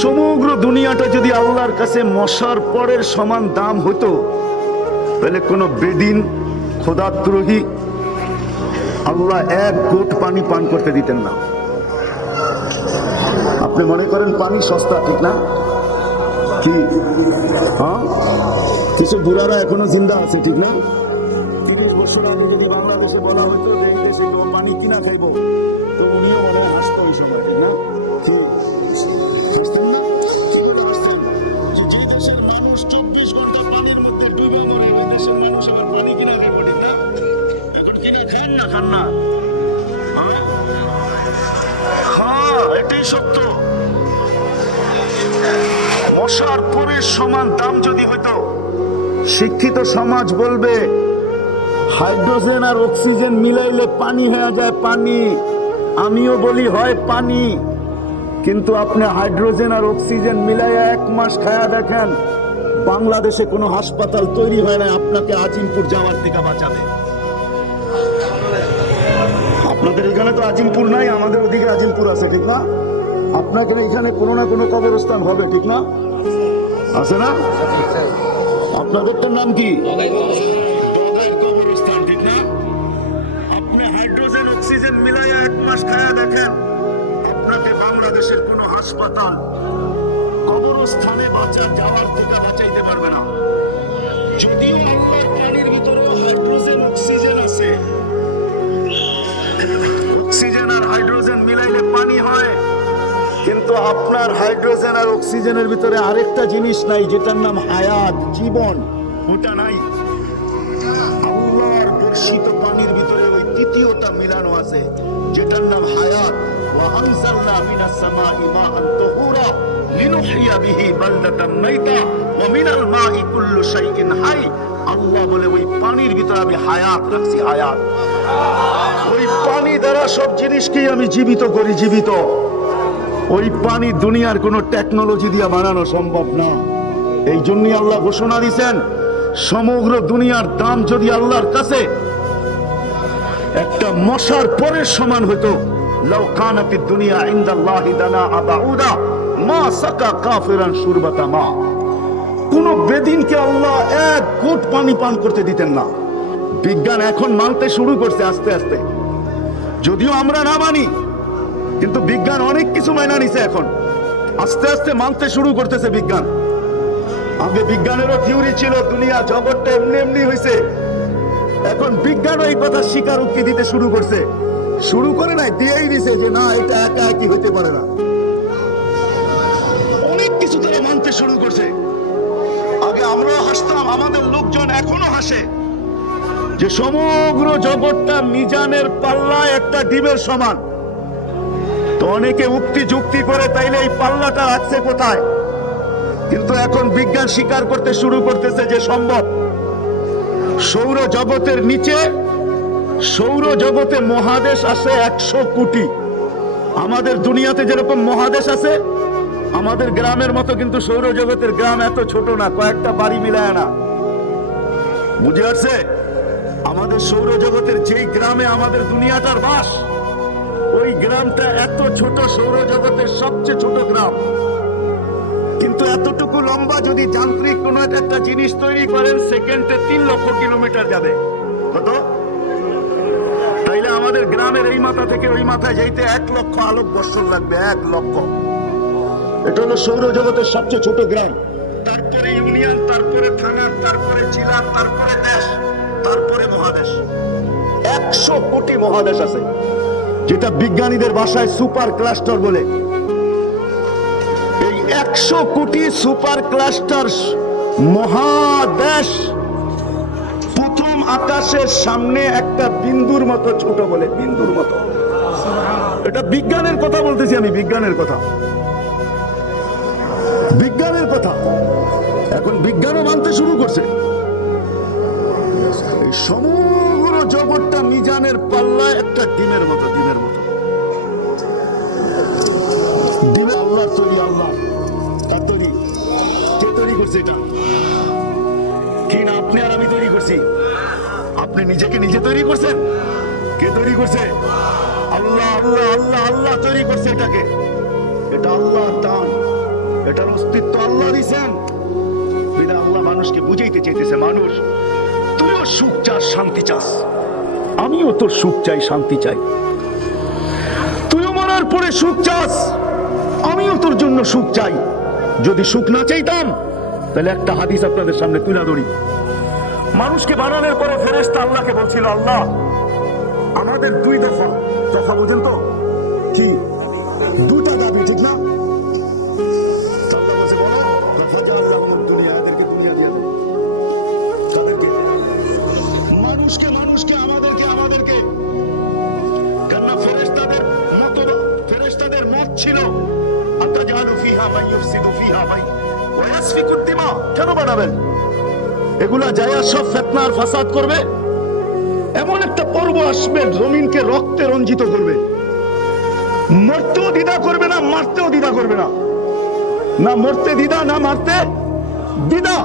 সমগ্র দুনিয়াটা যদি আল্লাহর কাছে মশার পরের সমান দাম হতো, তাহলে কোনো বেদিন খোদাদ্রোহী আল্লাহ এক ঘোট পানি পান করতে দিতেন না। আপনি মনে করেন পানি সস্তা, ঠিক না? কি হ্যাঁ, কিছু বুড়ারা এখনো জিন্দা আছে, ঠিক না? 30 বছর আগে যদি বাংলাদেশে বলা হইতো যে এই দেশে পানি কিনা খাইব, তো উনিও মনে হয় হাসতো ওই সময়, ঠিক না? কি হাসতেন না? যে দেশের মানুষ 24 ঘন্টা পানির মধ্যে ডুবে মরে, ওই দেশের মানুষ আবার পানি কিনা খাইব, ঠিক না? এখন কিনা খান না, খান না। হ্যাঁ, এটাই সত্য। মশার পুরের সমান দাম যদি হইতো, শিক্ষিত সমাজ বলবে হাইড্রোজেন আর অক্সিজেন মিলাইলে পানি হয়ে যায় পানি। আমিও বলি হয় পানি, কিন্তু আপনি হাইড্রোজেন আর অক্সিজেন মিলাইয়া 1 মাস খায়া দেখেন, বাংলাদেশে কোনো হাসপাতাল তৈরি হয় না আপনাকে আজিমপুর যাওয়ার থেকে বাঁচাবে। আপনাদের এখানে তো আজিমপুর নাই, আমাদের ওদিকে আজিমপুর আছে, ঠিক না? আপনাকে এখানে কোনো না কোনো কবরস্থান হবে, ঠিক না? আছে না? আপনাদেরটার নাম কি? কবরস্থান, ঠিক না? আপনি হাইড্রোজেন অক্সিজেন মিলাইয়া 1 মাস খায়া দেখেন, আপনাকে বাংলাদেশের কোনো হাসপাতাল কবরস্থানে যাওয়ার থেকে বাঁচাইতে পারবে না। যদিও আল্লাহর পানির ভিতরে হাইড্রোজেন অক্সিজেন আছে, অক্সিজেন আর হাইড্রোজেন মিলাইলে পানি হয়, কিন্তু আপনার হাইড্রোজেন আর অক্সিজেনের ভিতরে আরেকটা জিনিস নাই, যেটার নাম হায়াত, জীবন, ওটা নাই। আল্লাহর বর্ষিত পানির ভিতরে ওই তৃতীয়টা মিলানো আছে, যেটার নাম হায়াত। ওয়া আনজালনা মিনাস সামাই মাআন তাহুরা লিনুহইয়া বিহি বালদাতাম মাইতা ওয়া মিনাল মাই কুল্লু শাইইন হাই। আল্লাহ বলে ওই পানির ভিতরে আমি হায়াত রাখছি, হায়াত। ওই পানি দ্বারা সব জিনিসকেই আমি জীবিত করি, জীবিত। ওই পানি দুনিয়ার কোন টেকনোলজি দিয়ে বানানো সম্ভব না। এই জন্যই আল্লাহ ঘোষণা দিয়েছেন, সমগ্র দুনিয়ার দাম যদি আল্লাহর কাছে একটা মশার পরের সমান হতো, লাউ কানাতিদ দুনিয়া ইনদাল্লাহি দানা আবাউদা মা সাকা কাফিরান শুরবাতা মা। কোন বেদিনকে আল্লাহ 1 ঘোট পানি পান করতে দিতেন না। বিজ্ঞান এখন মানতে শুরু করছে আস্তে আস্তে, যদিও আমরা না মানি, কিন্তু বিজ্ঞান অনেক কিছু মাইনা নিছে। এখন আস্তে আস্তে মানতে শুরু করতেছে বিজ্ঞান। আগে বিজ্ঞানেরও থিওরি ছিল দুনিয়া জগৎটা এমনি এমনি হয়েছে, এখন বিজ্ঞানও এই কথা স্বীকারোক্তি দিতে শুরু করছে। শুরু করে নাই, দিয়েই দিছে যে না, এটা একা একই হইতে পারে না। অনেক কিছু তারা মানতে শুরু করছে। আগে আমরাও হাসতাম, আমাদের লোকজন এখনো হাসে যে সমগ্র জগৎটা মিজানের পাল্লায় একটা ডিমের সমান। তো অনেকে উক্তি যুক্তি করে তাইলে এই পাল্লাটা রাখছে কোথায়, কিন্তু এখন বিজ্ঞান স্বীকার করতে শুরু করতেছে যে সম্ভব। সৌর জগতের নিচে, সৌর জগতে মহাদেশ আছে 100 কোটি। আমাদের দুনিয়াতে যেরকম মহাদেশ আছে, আমাদের গ্রামের মতো কিন্তু সৌর জগতের গ্রাম এত ছোট না, কয়েকটা বাড়ি মিলায় না। বুঝে আসছে? আমাদের সৌর জগতের যেই গ্রামে আমাদের দুনিয়াটার বাস, ওই গ্রামটা এত ছোট, সৌরজগতের সবচেয়ে ছোট গ্রাম। কিন্তু এতটুকু লম্বা, যদি যান্ত্রিক কোন একটা জিনিস তৈরি করেন, সেকেন্ডে 3 লক্ষ কিলোমিটার যাবে। কত? তাইলে আমাদের গ্রামের এই মাথা থেকে ওই মাথায় যাইতে 1 লক্ষ আলোক বর্ষ লাগবে, 1 লক্ষ। এটা হলো সৌরজগতের সবচেয়ে ছোট গ্রাম। তারপরে ইউনিয়ন, তারপরে থানা, তারপরে জেলা, তারপরে দেশ, তারপরে মহাদেশ। 100 কোটি মহাদেশ আছে, যেটা বিজ্ঞানীদের ভাষায় সুপার ক্লাস্টার বলে। এই 100 কোটি সুপার ক্লাস্টার মহাদেশ প্রথম আকাশের সামনে একটা বিন্দুর মতো ছোট বলে, বিন্দুর মতো। এটা বিজ্ঞানের কথা বলতেছি আমি, বিজ্ঞানের কথা, বিজ্ঞানের কথা। এখন বিজ্ঞানও মানতে শুরু করছে। এই সমগ্র জগৎটা মিজানের পাল্লায় একটা ডিমের মতো, ডিমের মতো। ডিমে আল্লাহর তৈরি, আল্লাহ তার তৈরি। কে তৈরি করছে এটা? কি না আপনি আর আমি তৈরি করছি? আপনি নিজেকে নিজে তৈরি করছেন? কে তৈরি করছে? আল্লাহ, আল্লাহ, আল্লাহ, আল্লাহ তৈরি করছে এটাকে। এটা আল্লাহর দান। এটার অস্তিত্ব আল্লাহ দিয়েছেন। বিনা আল্লাহ মানুষকে বুঝাইতে চাইতেছে, মানুষ তুইও সুখ চাস, শান্তি চাস, আমিও তোর সুখ চাই, শান্তি চাই। তুইও মরার পরে সুখ চাস, আমিও তোর জন্য সুখ চাই। যদি সুখ না চাইতাম তাহলে একটা হাদিস আপনাদের সামনে তুলে ধরি। মানুষকে বানানোর পরে ফেরেশতা আল্লাহকে বলছিল, আল্লাহ আমাদের দুই দফা, দফা বুঝেন তো কি, দুটা দাবি, ঠিক না? মানুষকে মানুষকে, আমাদেরকে আমাদেরকে। কেননা ফেরেশতাদের মত, ফেরেশতাদের মত ছিল আতাজালু ফিহা মান ইউফসিদু ফিহা ওয়া ইয়াসফিকু দিমা। কেন বানাবেন? এগুলা যায় সব ফিতনা আর ফাসাদ করবে। এমন একটা পর্ব আসবে জমিনকে রক্তে রঞ্জিত করবে, মরতেও দ্বিধা করবে না, মারতেও দ্বিধা করবে না। না মরতে দ্বিধা, না মারতে দ্বিধা।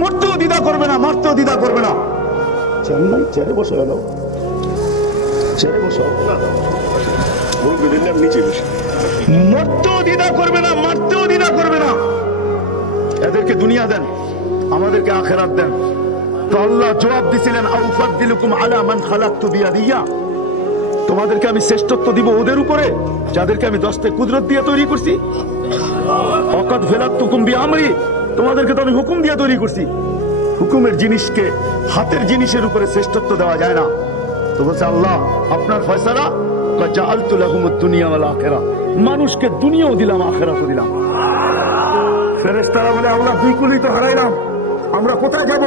মরতেও দ্বিধা করবে না, মারতেও দ্বিধা করবে না। চেয়ারে বসে গেল, চেয়ারে বসো, নিচে বসে। মরতেও দ্বিধা করবে না, মারতেও দ্বিধা করবে না। এদেরকে দুনিয়া দেন, আমাদেরকে আখিরাত দেন। তো আল্লাহ জবাব দিছিলেন, আউফাদ্দিলুকুম আলা মান খালাকতু বিয়াদিয়া। তোমাদেরকে আমি শ্রেষ্ঠত্ব দিব ওদের উপরে যাদেরকে আমি দস্তে কুদরত দিয়ে তৈরি করছি। ওয়াকাদ ফালাকতুকুম বিআমরি, তোমাদেরকে তো আমি হুকুম দিয়ে তৈরি করছি। হুকুমের জিনিসকে, হাতের জিনিসের উপরে শ্রেষ্ঠত্ব দেওয়া যায় না। তো বলছে আল্লাহ আপনার ফয়সালা, জাআলতু লাহুমুদ দুনিয়া ওয়াল আখিরা, মানুষকে দুনিয়াও দিলাম, আখিরাতও দিলাম। ফেরেশতারা বলে আল্লাহ দুই কুলি তো হারাইলাম, আমরা কোথায় যাব?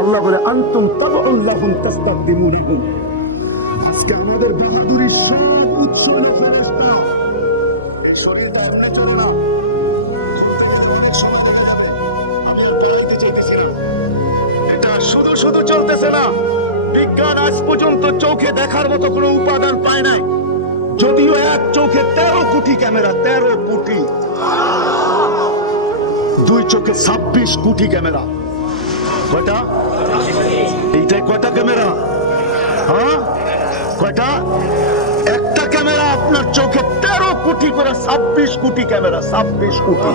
আল্লাহ বলে আনতুম তাবউন লাহুম তাস্তাকদিমুনহুম। আজকে আমাদের বাহাদুরি সব উৎস হলো ফেরেশতা। শরীরটা আপনি চলে না, এটা শুধু শুধু চলতেছে না। বিজ্ঞান আজ পর্যন্ত চোখে দেখার মতো কোনো উপাদান পায় নাই, যদিও এক চোখে 13 কোটি ক্যামেরা, 13 কোটি। দুই চোখে 26 কোটি ক্যামেরা। কয়টা? এইটাই কয়টা ক্যামেরা? হ্যাঁ কয়টা? একটা ক্যামেরা আপনার চোখে 13 কোটি করে, 26 কোটি ক্যামেরা, 26 কোটি।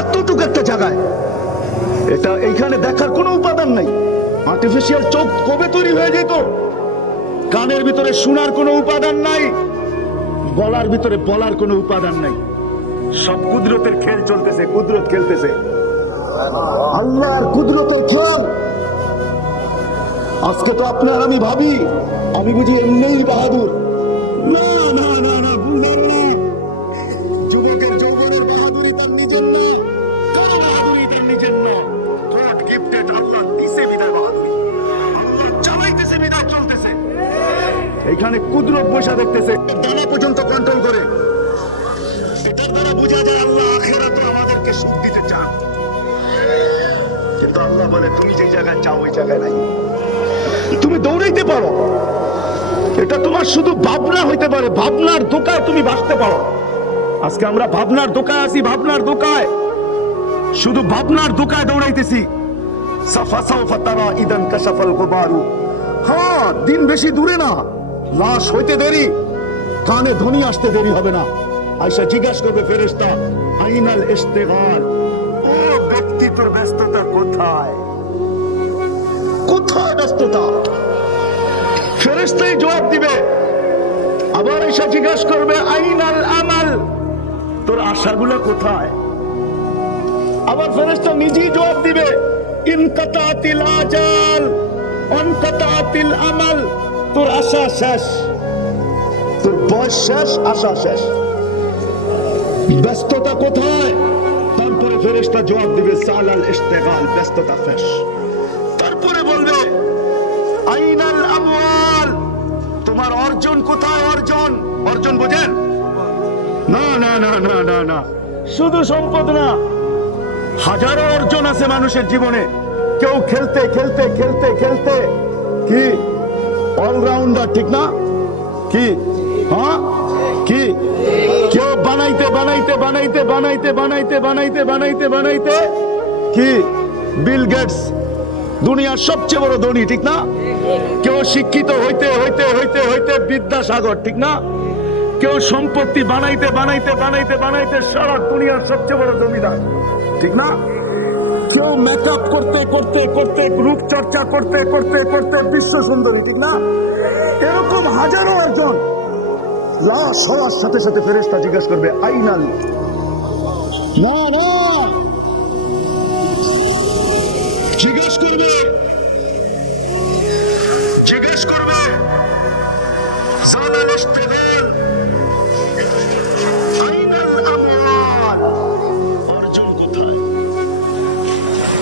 এতটুকু একটা জায়গায় এটা, এইখানে দেখার কোনো উপাদান নাই। আর্টিফিশিয়াল চোখ কবে তৈরি হয়ে যেত? কানের ভিতরে শোনার কোনো উপাদান নাই, গলার ভিতরে বলার কোনো উপাদান নাই। সব কুদরতের খেল চলতেছে, কুদরত খেলতেছে, আল্লাহর কুদরতের খেল। আজকে তো আপনার আমি ভাবি আমি বুঝি এমনিই বাহাদুর। না না না না, বুঝলেন না। যুবকের যৌবনের বাহাদুরি তার নিজের না, তার বাহাদুরি তার নিজের না। গড গিফটেড, আল্লাহ দিছে বিদায় বাহাদুরি, আল্লাহ চালাইতেছে বিদায় চলতেছে। এইখানে কুদরত বৈশা দেখতেছে, দানা পর্যন্ত কন্ট্রোল করে। এটার দ্বারা বোঝা যায় আল্লাহ আখিরাতে আমাদেরকে সুখ দিতে চান। কিন্তু আল্লাহ বলে তুমি যে জায়গায় চাও ওই জায়গায় নাই। তুমি দৌড়াইতে পারো, এটা তোমার শুধু ভাবনা হইতে পারে, ভাবনার দোকায় তুমি বাঁচতে পারো। আজকে আমরা ভাবনার দোকায় আছি, ভাবনার দোকায়, শুধু ভাবনার দোকায় দৌড়াইতেছি। সাফা সাফা তারা ইদান কাশাফাল গুবারু। হ্যাঁ দিন বেশি দূরে না, লাশ হইতে দেরি, কানে ধ্বনি আসতে দেরি হবে না। আয়সা জিজ্ঞাসা করবে ফেরেশতা, আইনাল ইশতিগাল, ও ব্যক্তি তোর ব্যস্ততা কোথায়? কোথায় ব্যস্ততা? ফেরেশতাই জবাব দিবে। আবার আয়সা জিজ্ঞাসা করবে, আইনাল আমাল, তোর আশাগুলো কোথায়? আবার ফেরেশতা নিজেই জবাব দিবে, ইনকাতাতিল আজাল অনকাতাতিল আমাল, তোর আশা শেষ, তোর বয়স শেষ, আশা শেষ। ব্যস্ততা কোথায়? তারপরে ফেরেশতা জবাব দিবে, সালাল ইশতিগাল, ব্যস্ততা শেষ। তারপরে বলবে, আইনাল আমওয়াল, তোমার অর্জন কোথায়? অর্জন, অর্জন বোঝেন? না না না না না না, শুধু সম্পদ না, হাজারো অর্জন আছে মানুষের জীবনে। কেউ খেলতে খেলতে খেলতে খেলতে কি অলরাউন্ডার, ঠিক না? কি হ্যাঁ কি? কেউ বানাইতে বানাইতে বানাইতে বানাইতে বানাইতে বানাইতে বানাইতে বানাইতে কি বিল গেটস, দুনিয়ার সবচেয়ে বড় ধনী, ঠিক না? কেউ শিক্ষিত হইতে হইতে হইতে হইতে বিদ্যাসাগর, ঠিক না? কেউ সম্পত্তি বানাইতে বানাইতে বানাইতে বানাইতে সারা দুনিয়ার সবচেয়ে বড় জমিদার, ঠিক না? কেউ মেকআপ করতে করতে করতে রূপচর্চা করতে করতে করতে বিশ্ব সুন্দরী, ঠিক না? এরকম হাজারো একজন লাশ হওয়ার সাথে সাথে ফেরেশতা জিজ্ঞেস করবে আইনাল, না না, জিজ্ঞেস করবে জিজ্ঞেস করবে সালাল ইস্তেগফার, আইনাল আমওয়াল, অর্জন কোথায়?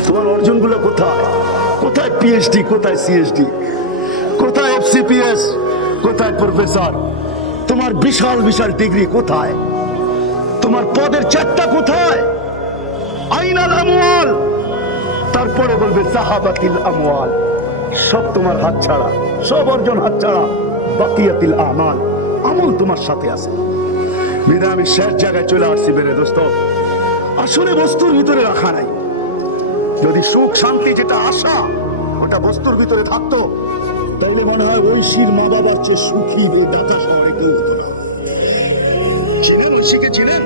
তোমার অর্জনগুলো কোথায়? কোথায় পিএইচডি, কোথায় সিএইচডি, কোথায় এফসিপিএস, কোথায় প্রফেসর? তোমার বিশাল বিশাল ডিগ্রি কোথায়? তোমার পদের চারটা কোথায়? আইনাল আমওয়াল। তারপরে বলবে সাহাবাতিল আমওয়াল, সব তোমার হাত ছাড়া, সব অর্জন হাত ছাড়া। বাকিয়াতিল আমাল, আমল তোমার সাথে আছে। বিধায় আমি শেষ জায়গায় চলে আসছি বেরে দোস্ত, আসলে বস্তুর ভিতরে রাখা নাই। যদি সুখ শান্তি যেটা আশা ওটা বস্তুর ভিতরে থাকতো, তাইলে মনে হয় ঐশীর মা বাবার চেয়ে সুখী এই ঢাকা শহরে কেউ হতো না। ছিলেন ঐশীকে, ছিলেন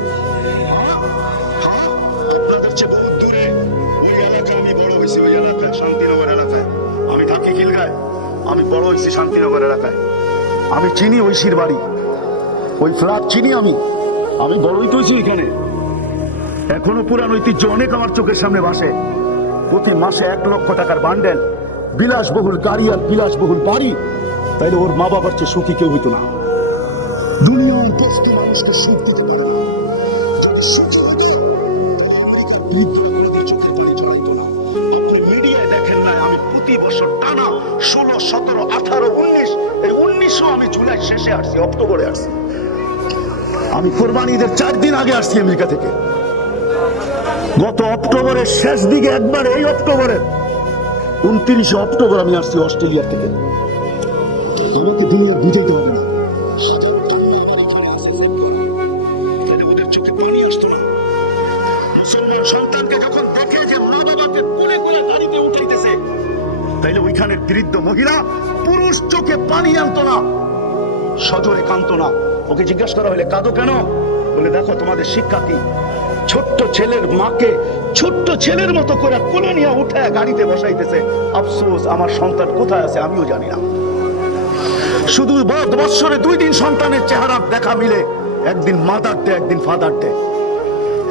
আপনাদের চেয়ে বহু দূরে। ওই এলাকায় আমি বড় হয়েছি, ওই এলাকায় শান্তিনগর এলাকায়। আমি থাকি খিলগায়, আমি বড় হয়েছি শান্তিনগর এলাকায়। আমি চিনি ঐশীর বাড়ি, ওই ফ্ল্যাট চিনি আমি বড়ই তো হয়েছি এখানে। এখনো পুরান ঐতিহ্য অনেক আমার চোখের সামনে ভাসে। প্রতি মাসে 1 লক্ষ টাকার বান্ডেল, বিলাসবহুল গাড়ি আর বিলাসবহুল বাড়ি। তাইলে ওর মা বাবার চেয়ে সুখী কেউ হইতো না। দুনিয়ার বস্তু মানুষকে সুখ দিতে পারে না। যদি সুখী হতো তাহলে আমেরিকার বৃদ্ধরা কোনোদিন চোখের পানি জড়াইতো না। আপনি মিডিয়ায় দেখেন না, আমি প্রতি বছর টানা 16, 17, 18, 19, এই 1900 আমি জুলাই শেষে আসছি, অক্টোবরে আসছি। আমি কোরবানি ঈদের 4 দিন আগে আসছি আমেরিকা থেকে। গত অক্টোবরের শেষ দিকে একবার, এই অক্টোবরে 29 অক্টোবর আমি আসছি অস্ট্রেলিয়া থেকে। আমাকে দুনিয়া বুঝাইতে হবে না। সন্তানকে যখন দেখে যে মা বাবাকে কোলে কোলে গাড়িতে উঠাইতেছে, তাইলে ওইখানে বৃদ্ধ মহিলা পুরুষ চোখে পানি আনতো না, সজোরে কাঁদতো না। ওকে জিজ্ঞাসা করা হলে কাঁদো কেন? বলে দেখো তোমাদের শিক্ষা কি। ছোট্ট ছেলের মাকে ছোট্ট ছেলের মতো করে কোলে নিয়ে উঠে গাড়িতে বসাইতেছে। আফসোস, আমার সন্তান কোথায় আছে আমিও জানি না। শুধু বৎসরে 2 দিন সন্তানের চেহারা দেখা মিলে, একদিন মাদার ডে, একদিন ফাদার ডে।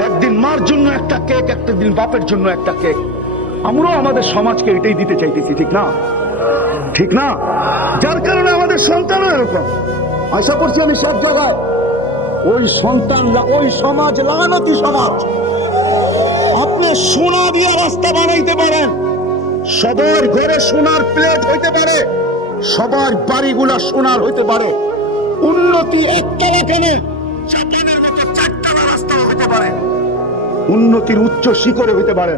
একদিন মার জন্য একটা কেক, একটা দিন বাপের জন্য একটা কেক। আমরাও আমাদের সমাজকে এটাই দিতে চাইতেছি, ঠিক না? ঠিক না? যার কারণে আমাদের সন্তানও এরকম। আশা করছি আমি সব জায়গায় ওই সন্তান, ওই সমাজ লাগানতি সমাজ। আপনি সোনা দিয়ে রাস্তা বানাইতে পারেন, সবার ঘরে সোনার প্লেট হইতে পারে, সবার বাড়িগুলা সোনার হইতে পারে। উন্নতি একতলা কেন, জাপানের মতো 4তলা রাস্তা হইতে পারে, উন্নতির উচ্চ শিখরে হইতে পারে।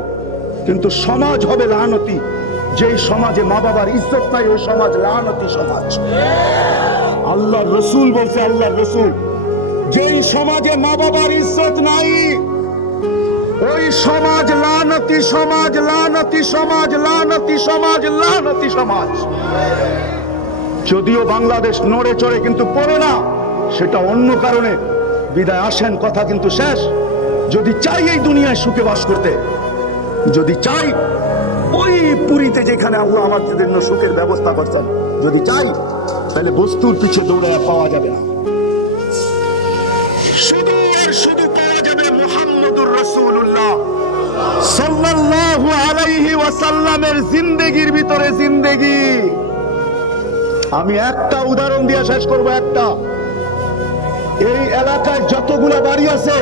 কিন্তু সমাজ হবে লাগানতি। যেই সমাজে মা বাবার ইজ্জত নাই, ওই সমাজ লাগানতি সমাজ। আল্লাহ রসুল বলছে, আল্লাহ রসুল, যেই সমাজে মা বাবার ইজ্জত নাই, ওই সমাজ লানতি সমাজ, লানতি সমাজ, লানতি সমাজ, লানতি সমাজ। যদিও বাংলাদেশ নড়ে চড়ে কিন্তু পড়ে না, সেটা অন্য কারণে। বিদায় আসেন, কথা কিন্তু শেষ। যদি চাই এই দুনিয়ায় সুখে বাস করতে, যদি চাই ওই পুরীতে যেখানে আল্লাহ আমাদের জন্য সুখের ব্যবস্থা করছেন, যদি চাই, তাহলে বস্তুর পিছে দৌড়ায় পাওয়া যাবে না। শুধু আর শুধু পাওয়া যাবে মুহাম্মদুর রাসূলুল্লাহ সাল্লাল্লাহু আলাইহি ওয়াসাল্লামের জিন্দেগির ভিতরে জিন্দেগি। আমি একটা উদাহরণ দিয়ে শেষ করব। একটা, এই এলাকায় যতগুলা বাড়ি আছে,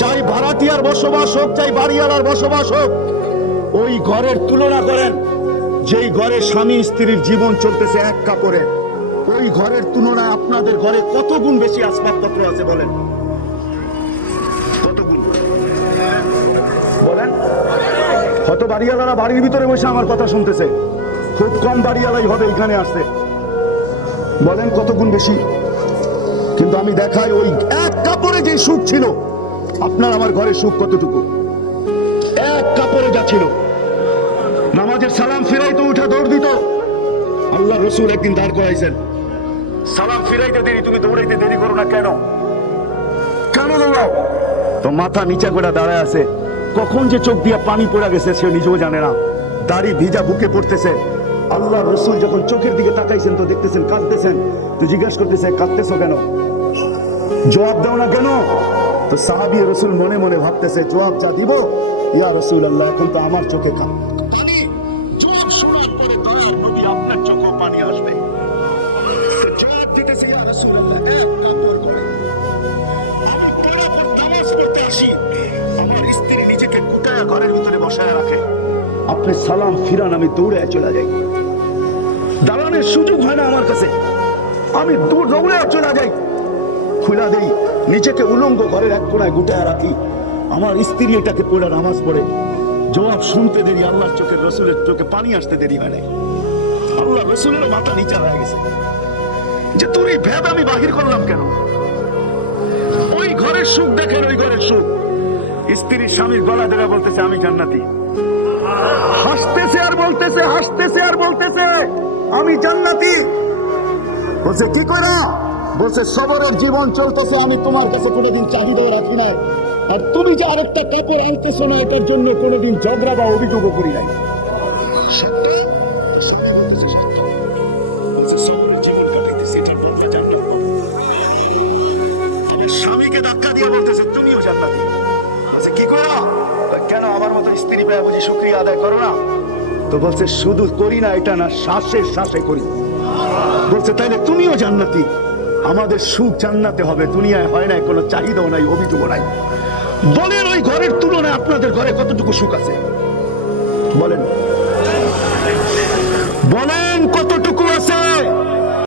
চাই ভাড়াটিয়ার বসবাস হোক, চাই বাড়িওয়ালার বসবাস হোক, ওই ঘরের তুলনা করেন যেই ঘরে স্বামী স্ত্রীর জীবন চলতেছে এক কাপড়ে, ওই ঘরের তুলনায় আপনাদের ঘরে কত গুণ বেশি আসবাবপত্র আছে বলেন? কত গুণ বলেন? হয়তো বাড়িওয়ালারা বাড়ির ভিতরে বসে আমার কথা শুনতেছে, খুব কম বাড়িওয়ালাই হবে এখানে আসছে। বলেন কত গুণ বেশি? কিন্তু আমি দেখাই, ওই এক কাপড়ে যে সুখ ছিল, আপনার আমার ঘরে সুখ কতটুকু? এক কাপড়ে যা ছিল, নামাজের সালাম ফিরাই তো উঠা দৌড় দিত। আল্লাহ রসুল একদিন দাঁড় করাইছেন, সালাম ফিরাইতে দেরি, তুমি দৌড়াইতে দেরি করো না কেন? কেন দৌড়াও? তো মাথা নিচা করে দাঁড়ায় আছে, কখন যে চোখ দিয়া পানি পড়া গেছে সে নিজেও জানে না, দাড়ি ভিজা বুকে পড়তেছে। আল্লাহ রসুল যখন চোখের দিকে তাকাইছেন তো দেখতেছেন কাঁদতেছেন, তো জিজ্ঞাসা করতেছে কাঁদতেছো কেন, জবাব দাও না কেন? তো সাহাবী রসুল মনে মনে ভাবতেছে জবাব যা দিব, ইয়া রসুল আল্লাহ এখন তো আমার চোখে পানি, জবাব শোনার পরে দয়ার নবী আপনার চোখেও পানি আসবে। জবাব দিতেছে ইয়া রসুল আল্লাহ, এক কাপড় করে আমি পড়ে নামাজ পড়তে আসি, আমার স্ত্রী নিজেকে কুটায়া ঘরের ভিতরে বসায় রাখে, আপনি সালাম ফিরান আমি দৌড়ে চলে যাই, দাঁড়ানোর সুযোগ হয় না আমার কাছে, আমি দৌড়ে চলে যাই, খুলা দেই, নিজেকে উলঙ্গ ঘরের এক কোনায় গুটায় রাখি, আমার স্ত্রী এটাকে পড়ে নামাজ পড়ে, জবাব শুনতে দেরি, আল্লাহর চোখের রসুলের চোখে পানি আসতে দেরি হয় নাই। আল্লাহ রসুলের মাথা নিচা হয়ে গেছে যে তোর এই ভেদ আমি বাহির করলাম কেন? ওই ঘরের সুখ দেখেন, ওই ঘরের সুখ, স্ত্রীর স্বামীর গলা ধরে বলতেছে আমি জান্নাতি, হাসতেছে আর বলতেছে, হাসতেছে আর বলতেছে আমি জান্নাতি। বলছে কি করে? বলছে সবরের জীবন চলতেছে, আমি তোমার কাছে কোনোদিন চাহিদা রাখি নাই, আর তুমি যে আরেকটা কাপড় আনতেছো না এটার জন্য কোনোদিন ঝগড়া বা অভিযোগও করি নাই। স্বামীকে ধাক্কা দিয়ে বলতেছে তুমিও জান্নাতি। বলছে কি করো? কেন আমার মতো স্ত্রী পেয়ে বুঝি শুকরিয়া আদায় করো না? তো বলছে শুধু করি না এটা না, শ্বাসে শ্বাসে করি। বলছে তাইলে তুমিও জান্নাতি, আমাদের সুখ জান্নাতে হবে, দুনিয়ায় হয় না, কোনো চাহিদাও নাই, অভিযোগও নাই। বলেন ওই ঘরের তুলনায় আপনাদের ঘরে কতটুকু সুখ আছে? বলেন বলেন।